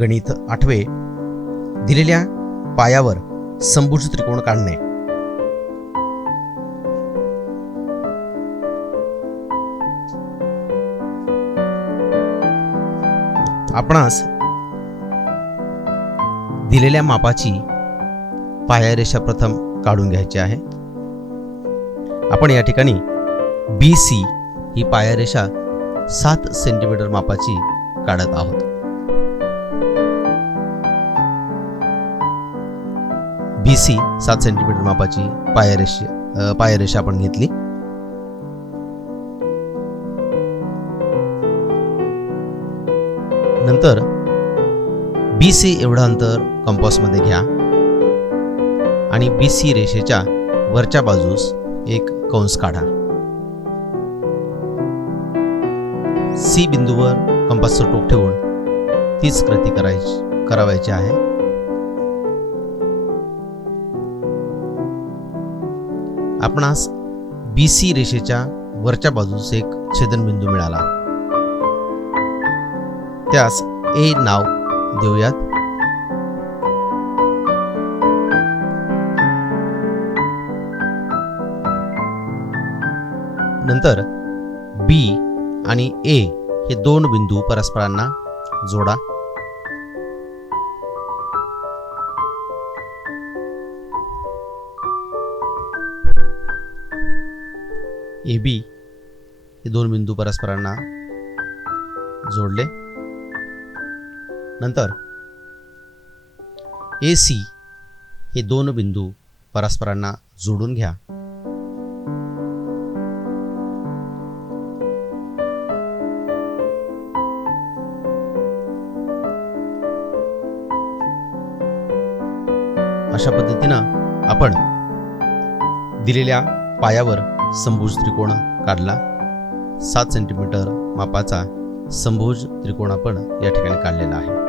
गणित 8वे दिलेल्या पायावर समभुज त्रिकोण काढणे. आपणास दिलेल्या मापाची पायरेषा प्रथम काढून घ्यायची आहे. आपण या ठिकाणी BC ही पायरेषा 7 सेंटीमीटर मापाची काढत आहोत. BC 7 सेंटीमीटर मापाची पायरेषा आपण घेतली. नंतर BC एवढं अंतर कंपासमध्ये घ्या आणि BC रेषेच्या वरच्या बाजूस एक कंस काढा. C बिंदूवर कंपासचं टोक ठेवून तीच कृती करावायची आहे. आपणास BC रेषेच्या वरच्या बाजूस एक छेदनबिंदू मिळाला. त्यास A नाव देऊयात. नंतर B आणि A हे दोन बिंदू परस्परांना जोडा. AB हे दोन बिंदू परस्परांना जोडले. नंतर AC हे दोन बिंदू परस्परांना जोडून घ्या. अशा पद्धतीनं आपण दिलेल्या पायावर समभुज त्रिकोण काढला. 7 सेंटीमीटर मापाचा समभुज त्रिकोण आपण या ठिकाणी काढलेला आहे.